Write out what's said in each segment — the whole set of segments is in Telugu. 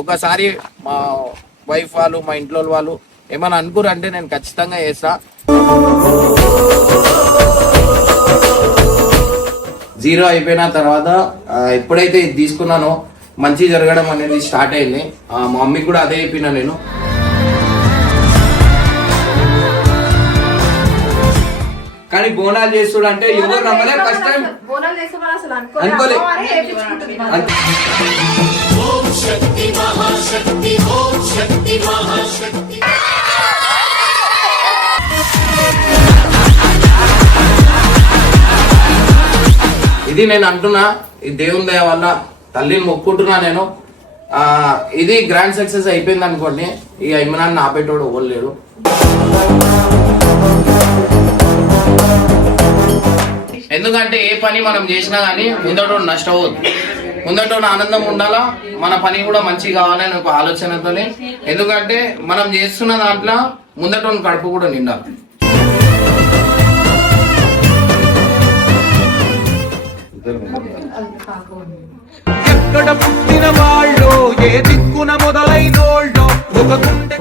ఒకసారి మా వైఫ్ వాళ్ళు మా ఇంట్లో వాళ్ళు ఏమైనా అనుకురంటే నేను ఖచ్చితంగా చేస్తా. 0 అయిపోయిన తర్వాత ఎప్పుడైతే ఇది తీసుకున్నానో మంచి జరగడం అనేది స్టార్ట్ అయింది. మా మమ్మీకి కూడా అదే చెప్పినా నేను. కానీ బోనాలు చేస్తుడు అంటే ఎవరు నమ్మలే. ఫస్ట్ టైం అనుకోలే. ఇది నేను అంటున్నా, ఈ దేవుని దయ వల్ల తల్లిని మొక్కుంటున్నా నేను. ఇది గ్రాండ్ సక్సెస్ అయిపోయింది అనుకోండి. ఈ ఇమ్రాన్ ఆపేటోడు ఓడలేడు. ఎందుకంటే ఏ పని మనం చేసినా కానీ ముందటో నష్టపోదు, ముందటో ఆనందం ఉండాలా, మన పని కూడా మంచిగా కావాలని ఒక ఆలోచనతో. ఎందుకంటే మనం చేస్తున్న దాంట్లో ముందటో కడుపు కూడా నిండాలి. ఎక్కడ పుట్టిన వాళ్ళు ఏ దిక్కున మొదలైనోళ్ళు ఒక గుండె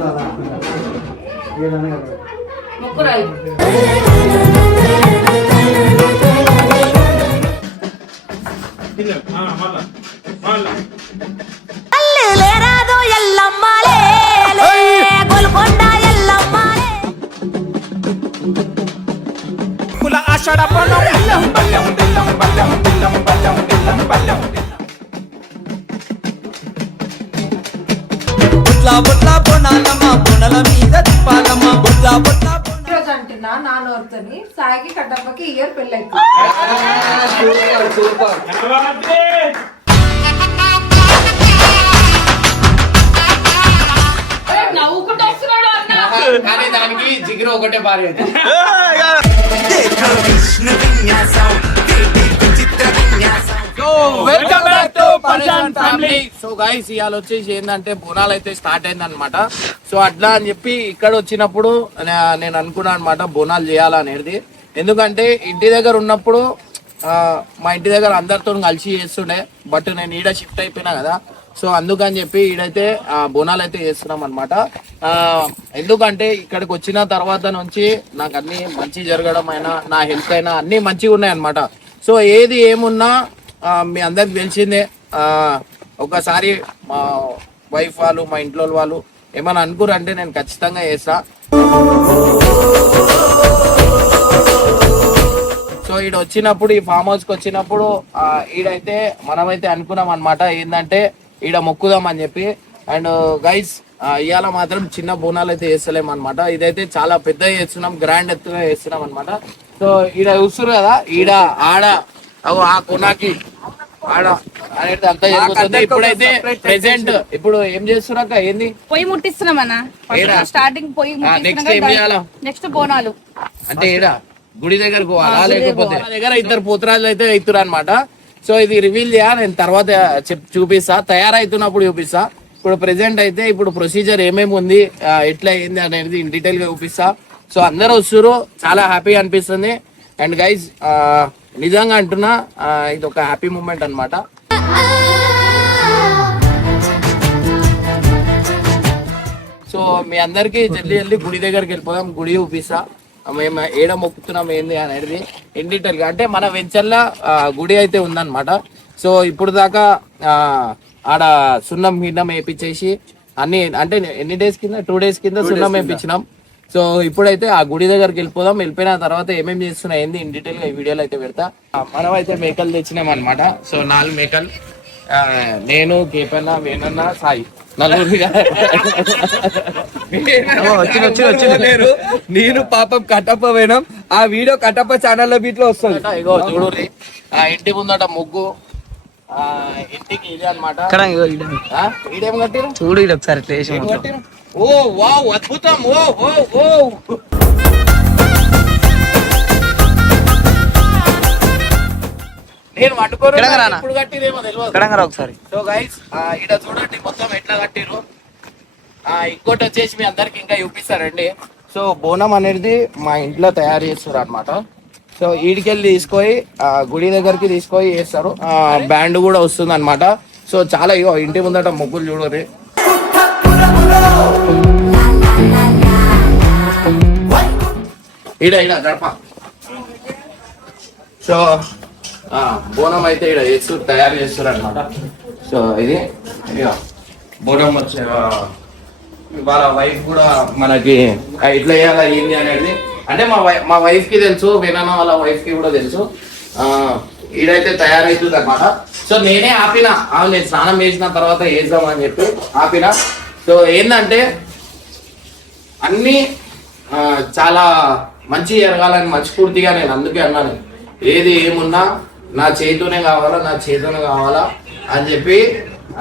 నాన్నోర్తని సాయికి కట్టప్పకి ఇయర్ పెళ్ళైంది. కానీ దానికి జిగిర ఒకటే భార్య. సో గైస్ ఇవాళ వచ్చేసి ఏంటంటే బోనాలు అయితే స్టార్ట్ అయింది అనమాట. సో అట్లా అని చెప్పి ఇక్కడ వచ్చినప్పుడు నేను అనుకున్నాను అనమాట బోనాలు చేయాలనేది. ఎందుకంటే ఇంటి దగ్గర ఉన్నప్పుడు మా ఇంటి దగ్గర అందరితో కలిసి చేస్తుండే, బట్ నేను ఈడ షిఫ్ట్ అయిపోయినా కదా. సో అందుకని చెప్పి ఈడైతే బోనాలు అయితే చేస్తున్నాం అనమాట. ఎందుకంటే ఇక్కడికి వచ్చిన తర్వాత నుంచి నాకు అన్ని మంచి జరగడం అయినా, నా హెల్త్ అయినా అన్ని మంచిగా ఉన్నాయి అనమాట. సో ఏది ఏమున్నా మీ అందరికి తెలిసిందే. ఒకసారి మా వైఫ్ వాళ్ళు మా ఇంట్లో వాళ్ళు ఏమైనా అనుకురంటే నేను ఖచ్చితంగా చేస్తా. సో ఈడ వచ్చినప్పుడు, ఈ ఫామ్ హౌస్కి వచ్చినప్పుడు ఈడైతే మనమైతే అనుకున్నాం అనమాట ఏంటంటే ఈడ మొక్కుదాం అని చెప్పి. అండ్ గైస్ ఇవాళ మాత్రం చిన్న బోనాలు అయితే చేస్తలేం అనమాట. ఇదైతే చాలా పెద్దగా చేస్తున్నాం, గ్రాండ్ ఎత్తుగా చేస్తున్నాం అనమాట. సో ఈడ చూస్తున్నారు కదా, ఈడ ఆడ ఆ కొనాకి ఆడ అనేది అంతా జరుగుతుంది. ఇప్పుడైతే ప్రెసెంట్ ఇప్పుడు ఏం చేస్తున్నాక ఏంది పొయ్యి ముట్టిస్తున్నామన్నా. స్టార్టింగ్ పొయ్యి నెక్స్ట్ ఏం చేయాలా? నెక్స్ట్ బోనాలు అంటే ఈడ గుడి దగ్గరకు పోవాలా, లేకపోతే దగ్గర ఇద్దరు పోతురాజులు అయితే అవుతారు అనమాట. సో ఇది రివీల్ చేయ నేను తర్వాత చూపిస్తా, తయారైతున్నప్పుడు చూపిస్తా. ఇప్పుడు ప్రెసెంట్ అయితే ఇప్పుడు ప్రొసీజర్ ఏమేమి ఉంది, ఎట్లా అయింది అనేది ఇన్ డీటెయిల్ గా చూపిస్తా. సో అందరూ వస్తున్నారు, చాలా హ్యాపీ అనిపిస్తుంది. అండ్ గైజ్ నిజంగా అంటున్నా ఇది ఒక హ్యాపీ మూమెంట్ అనమాట. సో మీ అందరికి జల్దీ గుడి దగ్గరికి వెళ్ళిపోదాం, గుడి చూపిస్తా. మేము ఏడ మొక్కుతున్నాం ఏంది అనేది ఇన్ డీటెయిల్ గా. అంటే మన వెంచర్ల గుడి అయితే ఉందన్నమాట. సో ఇప్పుడు దాకా ఆడ సున్నం గిన్నం వేయించేసి అన్ని, అంటే ఎన్ని డేస్ కింద 2 days కింద సున్నం వేయించినాం. సో ఇప్పుడైతే ఆ గుడి దగ్గరికి వెళ్ళిపోదాం. వెళ్ళిపోయిన తర్వాత ఏమేమి చేస్తున్నా ఏంది ఇన్ డీటెయిల్ గా ఈ వీడియోలో అయితే పెడతా. మనం అయితే మేకలు తెచ్చినాం అనమాట. సో 4 మేకలు, నేను, కేపన్న, వేణన్న, సాయి, నలుగురుగా. నేను పాపం కట్టప్ప పోయినాం. ఆ వీడియో కట్టప్ప ఛానల్ వీటిలో వస్తుంది. ఇగో చూడు, ఇంటి ముందట ముగ్గు, ఇంటికి ఇది అనమాట. ఈడేం కట్టిరు చూడు, ఇది ఒకసారి కట్టిరు. ఓ వావ్, అద్భుతం. ఓ ఓ ఓ నేను పట్టుకోరు ఇప్పుడు కట్టిరేమో తెలియదు ఒకసారి. సో గైస్ ఇక్కడ చూడండి మొత్తం ఎట్లా కట్టిరు. ఇంకోటి వచ్చేసి మీ అందరికి ఇంకా చూపిస్తారండి. సో బోనం అనేది మా ఇంట్లో తయారు చేస్తారు అనమాట. సో ఈడికెళ్ళి తీసుకొని గుడి దగ్గరికి తీసుకొని చేస్తారు. బ్యాండ్ కూడా వస్తుంది అనమాట. సో చాలా ఇంటి ముందట ముగ్గులు చూడరు, ఇడ గడప. సో బోనం అయితే ఇక్కడ తయారు చేస్తారు అనమాట. సో ఇది ఇక బోనం వచ్చే వాళ్ళ వైఫ్ కూడా మనకి ఇట్లా చేయాలా ఏంది అనేది అంటే మా వైఫ్ కి తెలుసు, వేనన్న వాళ్ళ వైఫ్ కి కూడా తెలుసు. ఇదైతే తయారైతుంది అనమాట. సో నేనే ఆపిన, నేను స్నానం చేసిన తర్వాత వేద్దాం అని చెప్పి ఆపిన. సో ఏంటంటే అన్నీ చాలా మంచి జరగాలని మనస్ఫూర్తిగా నేను అందుకే అన్నాను, ఏది ఏమున్నా నా చేతితోనే కావాలా అని చెప్పి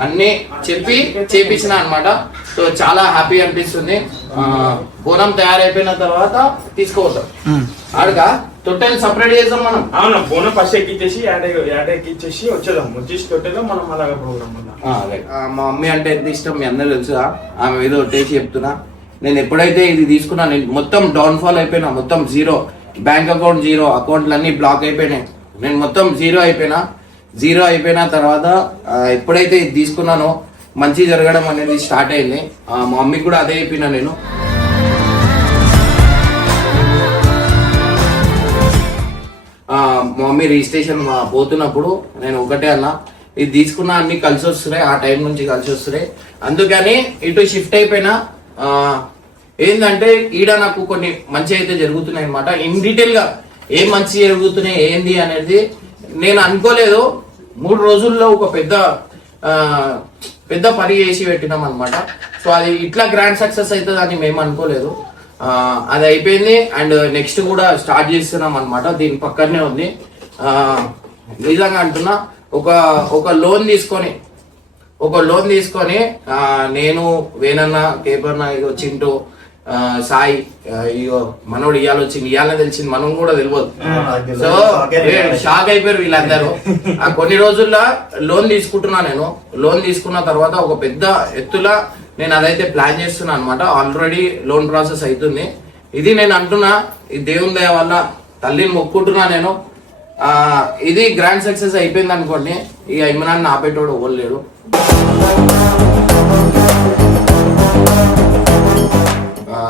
అన్ని చెప్పి చేపించిన అనమాట. సో చాలా హ్యాపీ అనిపిస్తుంది. బోనం తయారైపోయిన తర్వాత తీసుకోవద్దాం ఆడగా తొట్టెలు సపరేట్ చేద్దాం మనం. అవునా, బోనం ఫస్ట్ ఎక్కించేసి యాడ్ ఎక్కించేసి వచ్చేద్దాం. వచ్చేసి తొట్టెలో మనం అలాగా ప్రోగ్రామ్. మా మమ్మీ అంటే ఎంత ఇష్టం మీ అందరూ తెలుసుగా. ఆమె ఏదో టేస్ట్ చెప్తున్నా. నేను ఎప్పుడైతే ఇది తీసుకున్నా నేను మొత్తం డౌన్ఫాల్ అయిపోయినా, మొత్తం జీరో, బ్యాంక్ అకౌంట్ జీరో, అకౌంట్లు అన్ని బ్లాక్ అయిపోయినాయి. నేను మొత్తం జీరో అయిపోయిన తర్వాత ఎప్పుడైతే ఇది తీసుకున్నానో మంచి జరగడం అనేది స్టార్ట్ అయింది. మా మమ్మీకి కూడా అదే చెప్పినా నేను. మా మమ్మీ రిజిస్ట్రేషన్ పోతున్నప్పుడు నేను ఒకటే అన్నా, ఇది తీసుకున్నా అన్ని కలిసి వస్తున్నాయి, ఆ టైం నుంచి కలిసి వస్తున్నాయి. అందుకని ఇటు షిఫ్ట్ అయిపోయినా. ఏంటంటే ఈడ నాకు కొన్ని మంచి అయితే జరుగుతున్నాయి అనమాట. ఇన్ డీటెయిల్ గా ఏం మంచి జరుగుతున్నాయి ఏంది అనేది నేను అనుకోలేదు. 3 రోజుల్లో ఒక పెద్ద పని చేసి పెట్టినాం అనమాట. సో అది ఇట్లా గ్రాండ్ సక్సెస్ అవుతుంది అని మేము అనుకోలేదు. అది అయిపోయింది. అండ్ నెక్స్ట్ కూడా స్టార్ట్ చేస్తున్నాం అనమాట. దీని పక్కనే ఉంది. నిజంగా అంటున్నా, ఒక లోన్ తీసుకొని నేను, వేనన్న, కేపర్న, ఇగో చింటూ, సాయి, ఇగో మనోడు ఇయ్యాలని తెలిసింది, మనం కూడా తెలియదు. సో షాక్ అయిపోయారు వీళ్ళందరూ. కొన్ని రోజుల్లో లోన్ తీసుకుంటున్నా. నేను లోన్ తీసుకున్న తర్వాత ఒక పెద్ద ఎత్తులా నేను అదైతే ప్లాన్ చేస్తున్నా అనమాట. ఆల్రెడీ లోన్ ప్రాసెస్ అవుతుంది. ఇది నేను అంటున్నా, ఈ దేవుని దయ వల్ల తల్లిని మొక్కుంటున్నా నేను. ఇది గ్రాండ్ సక్సెస్ అయిపోయింది అనుకోండి, ఇక ఇమ్రాన్ ఆపేటోడు ఇవ్వలేడు.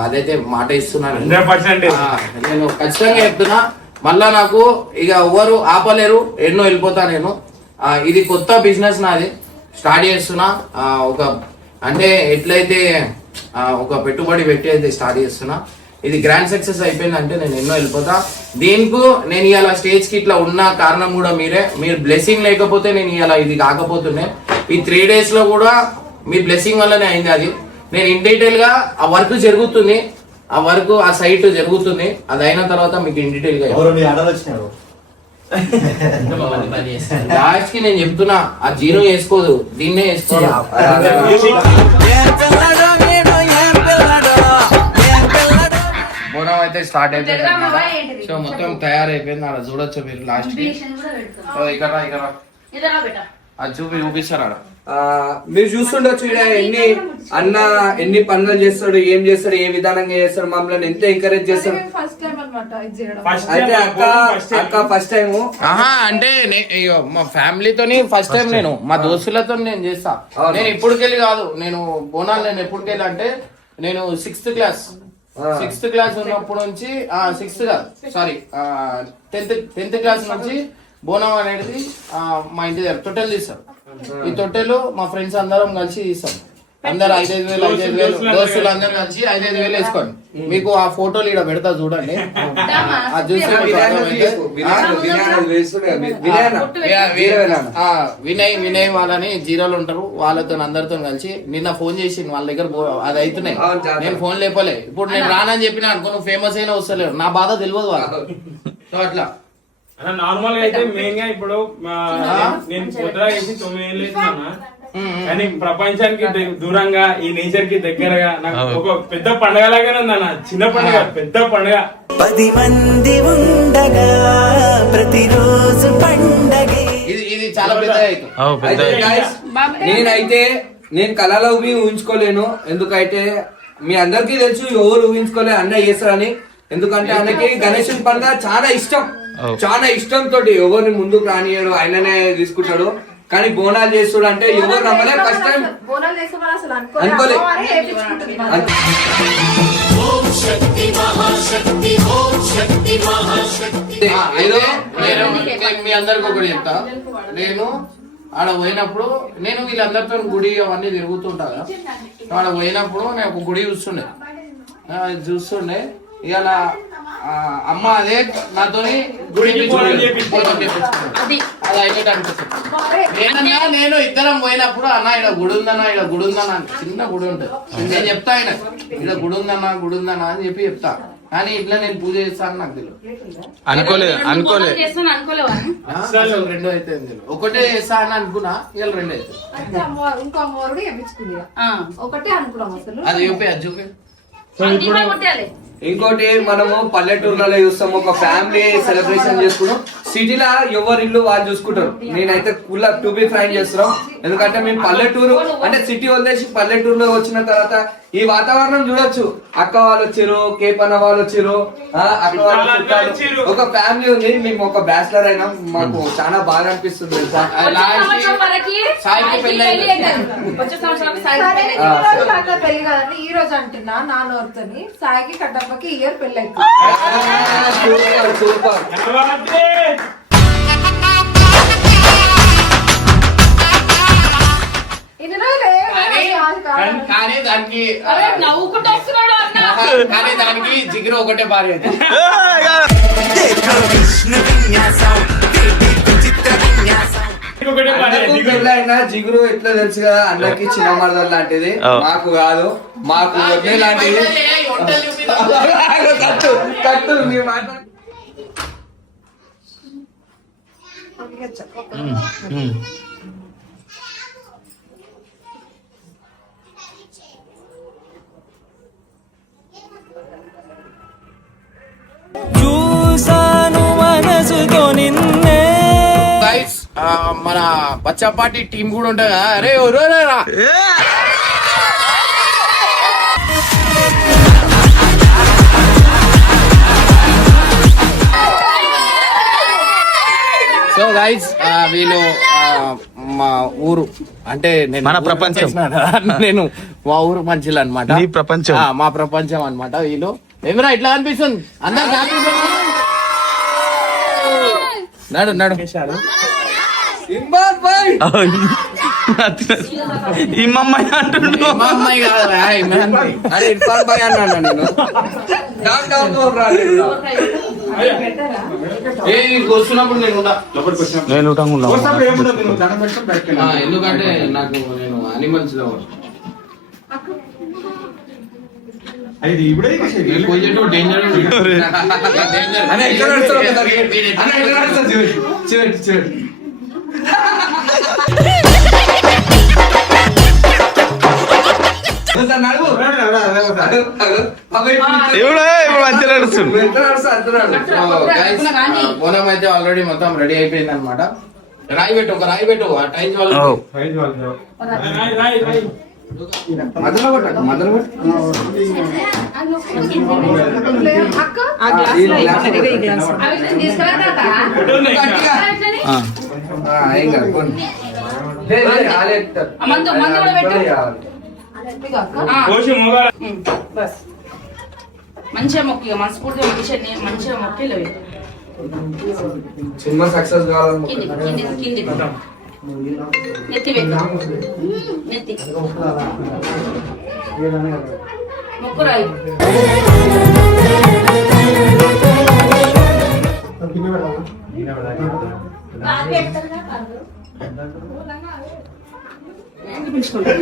అదైతే మాట ఇస్తున్నాను నేను, ఖచ్చితంగా చెప్తున్నా. మళ్ళా నాకు ఇక ఎవరు ఆపలేరు, ఎన్నో వెళ్ళిపోతా నేను. ఇది కొత్త బిజినెస్ నాది, స్టార్ట్ చేస్తున్నా. అంటే ఎట్లయితే ఒక పెట్టుబడి పెట్టి అయితే స్టార్ట్ చేస్తున్నా. ఇది గ్రాండ్ సక్సెస్ అయిపోయిందంటే నేను ఎన్నో వెళ్ళిపోతా. దీనికి నేను ఇలా స్టేజ్ కి ఇట్లా ఉన్న కారణం కూడా మీరు బ్లెస్సింగ్ లేకపోతే నేను ఇలా ఇది కాకపోతుండే. ఈ 3 days లో కూడా మీ బ్లెస్సింగ్ వల్లనే అయింది. అది నేను ఇన్ డీటెయిల్ గా ఆ వర్క్ జరుగుతుంది, ఆ సైట్ జరుగుతుంది. అది అయిన తర్వాత మీకు ఇన్ డీటెయిల్ గా లాస్ట్ కి నేను చెప్తున్నా, ఆ జీరో వేసుకోదు, దీన్నే వేసుకోవాలి. బోనం అయితే స్టార్ట్ అయిపోయింది. సో మొత్తం తయారైపోయింది. అలా చూడొచ్చు మీరు లాస్ట్ కి. ఇక్కడ అది చూపిస్తారా? మీరు చూస్తుండొచ్చు ఎన్ని పనులు చేస్తాడు, ఏం చేస్తాడు, ఏ విధానంగా చేస్తాడు, మమ్మల్ని ఎంత ఎంకరేజ్ చేస్తాడు. అయితే అక్క ఫస్ట్ టైం అంటే మా ఫ్యామిలీతోని ఫస్ట్ టైం, నేను మా దోస్తులతో నేను చేస్తా. నేను ఇప్పటికెళ్ళి కాదు, నేను బోనాలు నేను ఎప్పటికెళ్ళి అంటే నేను 6th క్లాస్ ఉన్నప్పటి నుంచి 10th క్లాస్ నుంచి బోనం అనేది మా ఇంటి దగ్గర తొట్టెలు తీస్తారు. ఈ తొట్టెలు మా ఫ్రెండ్స్ అందరం కలిసి తీస్తాం. అందరు 5,000 దోస్తులు అందరు కలిసి 5,000 వేసుకోండి. మీకు ఆ ఫోటోలు ఇక్కడ పెడతా చూడండి. వినయ్ వాళ్ళని జీరోలు ఉంటారు, వాళ్ళతో అందరితో కలిసి నిన్న ఫోన్ చేసి వాళ్ళ దగ్గర అది అవుతున్నాయి. నేను ఫోన్ లేపలే. ఇప్పుడు నేను రానని చెప్పినా అనుకో, నువ్వు ఫేమస్ అయినా వస్తలేవు, నా బాధ తెలియదు వాళ్ళ. సో అట్లా నార్మల్ గా అయితే మెయిన్ గా ఇప్పుడు నేను పొద్దుగా చేసి 9 ఏళ్ళు అవుతున్నా. కానీ ప్రపంచానికి దూరంగా ఈ నేచర్ కి దగ్గరగా నాకు ఒక పెద్ద పండుగ లాగానే ఉందన్న. చిన్న పండుగ, పెద్ద పండుగ. 10 మంది ఉండగా ప్రతిరోజు పండగ. ఇది చాలా పెద్ద. నేను కళలో ఊహించుకోలేను. ఎందుకంటే మీ అందరికీ తెలుసు, ఎవరు ఊహించుకోలే అన్న చేస్తారని. ఎందుకంటే ఆయనకి గణేశుని పండుగ చాలా ఇష్టం తోటి ఎవరిని ముందుకు రానియడు, ఆయననే తీసుకుంటాడు. కానీ బోనాలు చేస్తుడు అంటే ఎవరు నమ్మలే ఫస్ట్ టైం బోనాలు చేస్తామని అసలు అనుకోలే. అమ్మవారే చేపించుకుంటుంది మరి. ఏదో నేను మీ అందరికి ఒకటి చెప్తా. నేను ఆడ పోయినప్పుడు నేను వీళ్ళందరితో గుడి అవన్నీ తిరుగుతుంటా కదా. ఆడ పోయినప్పుడు నేను ఒక గుడి చూస్తుండే ఇవాళ అమ్మ అదే నాతోని గుడి అది అయితే అనిపిస్తుంది. నేను ఇద్దరం పోయినప్పుడు అన్న ఇక్కడ గుడి ఉందన్నా ఇక్కడ గుడి ఉందన్నా చిన్న గుడి ఉంటుంది. నేను చెప్తా ఆయన ఇక్కడ గుడి ఉందన్నా అని చెప్తా. కానీ ఇట్లా నేను పూజ చేస్తాను నాకు తెలియదు. అసలు రెండో అయితే ఏం తెలియదు. ఒకటే చేస్తా అని అనుకున్నా ఇవాళ రెండు అయితే అంటే ఇంకో అమ్మవారు కూడా చేపించుకుంది ఒకటే అనుకున్నాం అసలు. అది చూపి అది చూపి. ఇంకోటి మనము పల్లెటూర్లలో చూస్తాము ఒక ఫ్యామిలీ సెలబ్రేషన్ చేసుకున్నాం. సిటీలో ఎవరి ఇల్లు వాళ్ళు చూసుకుంటారు. నేనైతే ఫుల్ టు బి ఫ్రైన్ చేస్తున్నాం. ఎందుకంటే మేము పల్లెటూరు అంటే సిటీ వదిలేసి పల్లెటూరులో వచ్చిన తర్వాత ఈ వాతావరణం చూడొచ్చు. అక్క వాళ్ళు వచ్చారు, కేపన్న వాళ్ళు వచ్చారు, అక్క వాళ్ళు చుట్టాలు, ఒక ఫ్యామిలీ ఉంది. మేము ఒక బ్యాచిలర్ అయినా మాకు చాలా బాగా అనిపిస్తుంది తెలుసా. సాయికి పెళ్ళి అట్లా పెళ్లి కదండి ఈ రోజు అంటున్నా నాన్నోర్తని సాయికి కట్టప్పకి ఇయర్ పెళ్లి అవుతుంది. Super super. ఇన్ని రోజులు కానీ దానికి నవ్వుకుంటూ వస్తున్నాడు అన్న. కానీ దానికి జిగురు ఒకటే భార్య అయితే. అన్నకు పెళ్ళైనా జిగురు ఎట్లా తెలుసు కదా. అన్నకి చిన్న మరదలు లాంటిది, మాకు కాదు. మాకు వడ్డే లాంటిది. కట్టు నీ మాట. చూసాను మనసుతో నిన్నే. గైస్ మన బచ్చాపాటి టీం కూడా ఉంటుంది కదా. అరే ఎవరోరా సో గైస్ వీళ్ళు మా ఊరు అంటే నేను మన ప్రపంచం. నేను మా ఊరు మంచిలు అనమాట. నీ ప్రపంచం. మా ప్రపంచం అనమాట. వీళ్ళు ఏమరా ఇట్లా అనిపిస్తుంది అందరు నడు నడు. ఇమ్మాన్ భాయ్ ఈ మమ్మాయి అంటుండు. మా అమ్మాయి కాదురా, ఇమ్రాన్ భాయ్. అరే ఇర్ఫాన్ భాయ్ అన్నా నేను. డాక్ డౌన్ లో రాలేదు. ఏ వస్తున్నప్పుడు నేను ఉండా. నేను ఎందుకంటే నాకు నేను అనిమల్స్ లో డేంజర్ అన్న ఎక్కడ నడుస్తావు కదా? అన్న ఎక్కడ నడుస్తావు? చూడు చూడు. నడువు. ఇప్పుడు మంచిగా నడుస్తుంది. ఎంత నడుస్తా అంత నడు. బోనం అయితే ఆల్రెడీ మొత్తం రెడీ అయిపోయింది అనమాట. రాయి పెట్టు ఆ టైం మదన కొట్టు మదన కొట్టు. అక్క ఏం కాదు పోనీ. మంచిగా మొక్కి మనస్ఫూర్తిగా మంచిగా మొక్కి సినిమా సక్సెస్ కావాలని కింది నెత్తి పెట్టు నెత్తి మొక్కురాయి.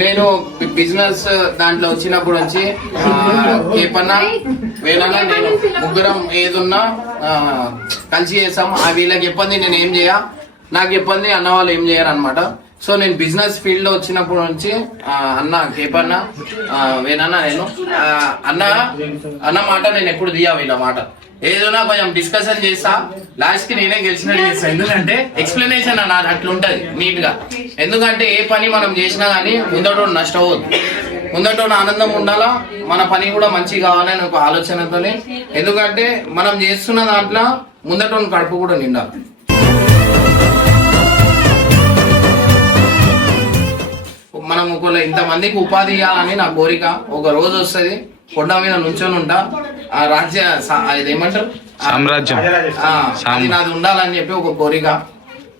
నేను బిజినెస్ దాంట్లో వచ్చినప్పుడు వచ్చి కేపన్న వేలన్న నేను ముగ్గురం ఏదున్నా కలిసి చేస్తాం. వీళ్ళకి చెప్పండి నేను ఏం చేయ, నాకు చెప్పండి అన్న వాళ్ళు ఏం చేయరు అనమాట. సో నేను బిజినెస్ ఫీల్డ్ లో వచ్చినప్పుడు నుంచి అన్న కేపన్న వేనన్న నేను అన్న మాట నేను ఎప్పుడు దియా వీళ్ళ మాట. ఏదైనా కొంచెం డిస్కషన్ చేస్తా, లాస్ట్ కి నేనే గెలిచినట్టు చేస్తా. ఎందుకంటే ఎక్స్ప్లెనేషన్ అన్నది అట్లా ఉంటది నీట్ గా. ఎందుకంటే ఏ పని మనం చేసినా గానీ ముందటో నష్టపోదు, ముందటో ఆనందం ఉండాలా, మన పని కూడా మంచిగా కావాలని ఒక ఆలోచనతోనే. ఎందుకంటే మనం చేస్తున్న దాంట్లో ముందటో కడుపు కూడా నిండాలి. మనం ఒకవేళ ఇంతమందికి ఉపాధి ఇవ్వాలని నా కోరిక. ఒక రోజు వస్తుంది కొండ మీద నుంచొని ఉంటా, ఆ రాజ్య ఇదేమంటారు సామ్రాజ్యం అది నాది ఉండాలని చెప్పి ఒక కోరిక.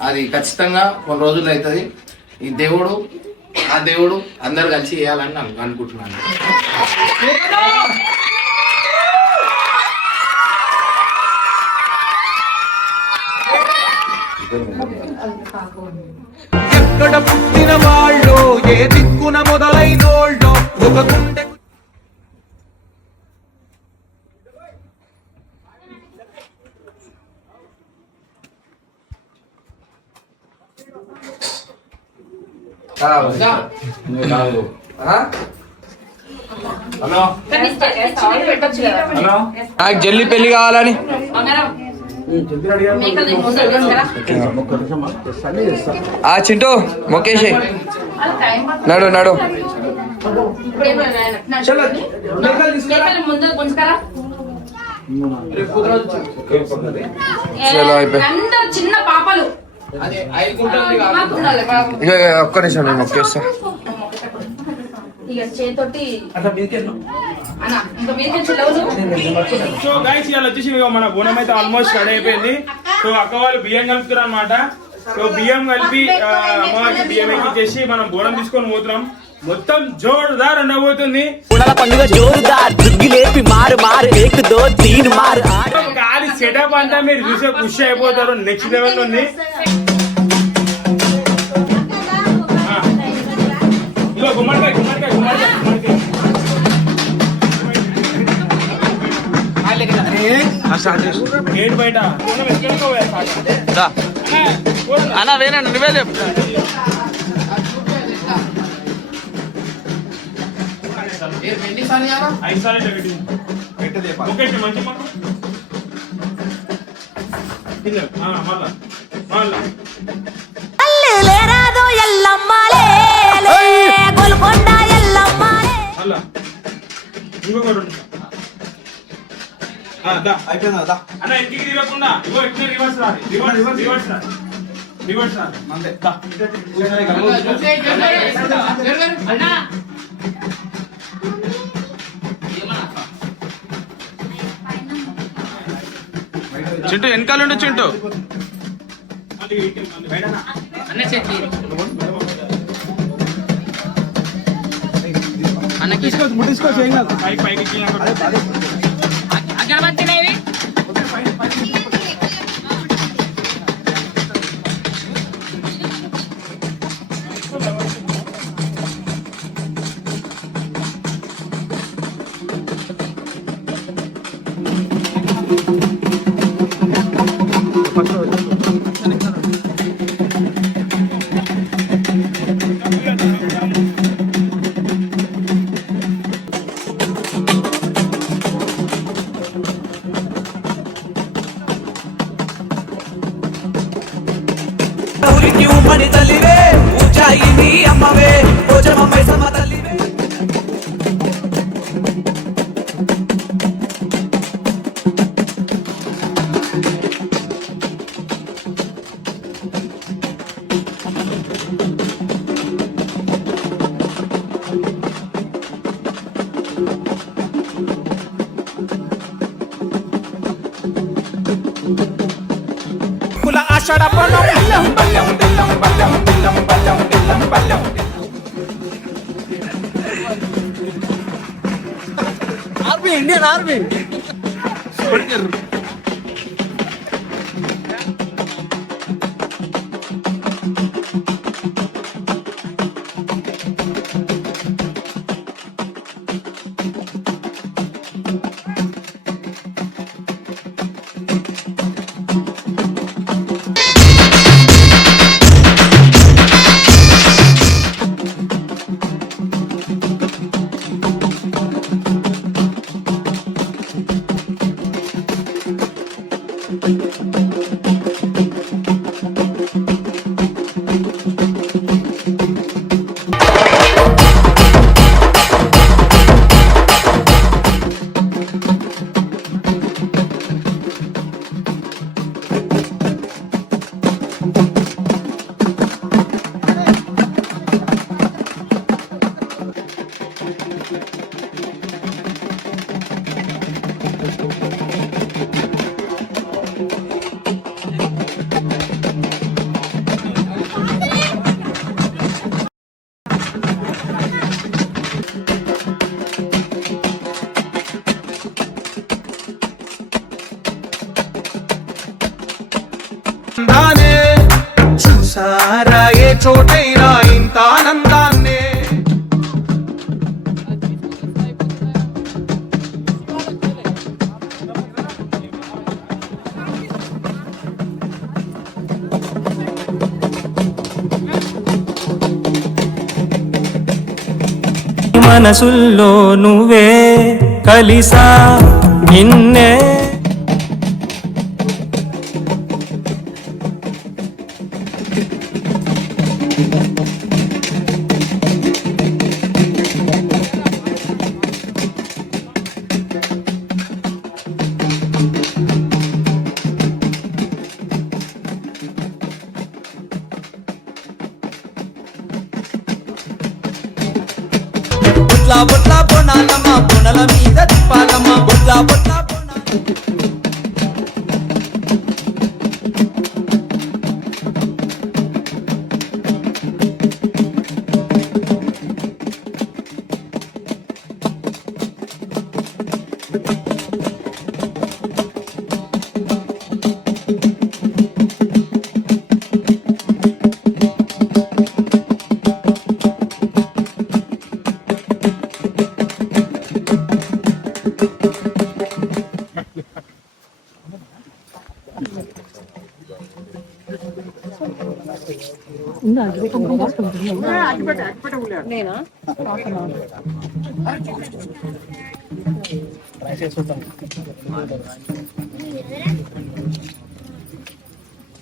అది ఖచ్చితంగా కొన్ని రోజులు అవుతుంది. ఈ దేవుడు ఆ దేవుడు అందరు కలిసి చేయాలని నేను అనుకుంటున్నాను. ఎక్కడ పుట్టిన వాళ్ళు ఏ దిక్కున మొదలైనోళ్ళు ఒక గుండె పెట్టచ్చు కదా. నాకు జల్లి పెళ్లి కావాలని. మేకలు ముందర తీసుకురా. ఆ చింటూ మొక్కేసి నడు నడు. మేకలు ముందర గుంజుకరా. చలో అయిపోయి. అందరూ చిన్న పాపలు. ఇక ఒక్క నిమిషం నేను మొక్కేస్తా. ఇక చేతోటి అన్న ఇంకా మీదకి సో గైస్ ఇవాళ వచ్చేసి ఇక మన బోనం అయితే ఆల్మోస్ట్ రెడీ అయిపోయింది. సో అక్క వాళ్ళు బియ్యం కలుపుతారు అనమాట. సో బియ్యం కలిపి అమ్మవారికి బియ్యం ఎక్కించేసి మనం బోనం తీసుకొని పోతున్నాం. మొత్తం జోరుదార్ ఉండబోతుంది. పండుగ జోరుదార్ దుగ్గిలేపి మారు మారు ఏక్ దో తీన్ మారు ఖాళీ సెటప్ అంతా మీరు చూసే ఖుషి అయిపోతారు. నెక్స్ట్ లెవెల్ ఉంది. ఇదిగో గుమ్మడికాయ గుమ్మడికాయ గుమ్మడికాయ గుమ్మడికాయ. గేట్ బయట అన్న వేనండి నువ్వే చెప్పు. ఐదు సార్లు ఒకటి మంచి మళ్ళా మళ్ళా లేరాదో ఎల్లమ్మాలే గోల్కొండ ఎల్లమ్మాలే. మళ్ళా ఇంకొకటి అయిపోయిందా అన్న ఇంటికి తిరగకుండా ఇగో ఇట్లా రివర్స్ రాదు. రివర్స్ రాదు. రివర్స్ రాదు. అంతే అన్నా చింటూ వెనకాలండు చింటూ. ఉమ్మడి తల్లివే ఊచాయి నీ అమ్మవే భోజనమై సమ తల్లివే. ఆషాఢ ఆర్మీ ఇండియన్ ఆర్మీ ఆనందాన్నే చూసారా ఏ చోటైనా ఇంత ఆనందాన్నే మనసుల్లో నువ్వే కలిసా నిన్నే బొట్లా బొట్లా బొనాలమ్మ బొనల మీద తిప్పాలమ్మ బొట్లా బొట్లా నేనా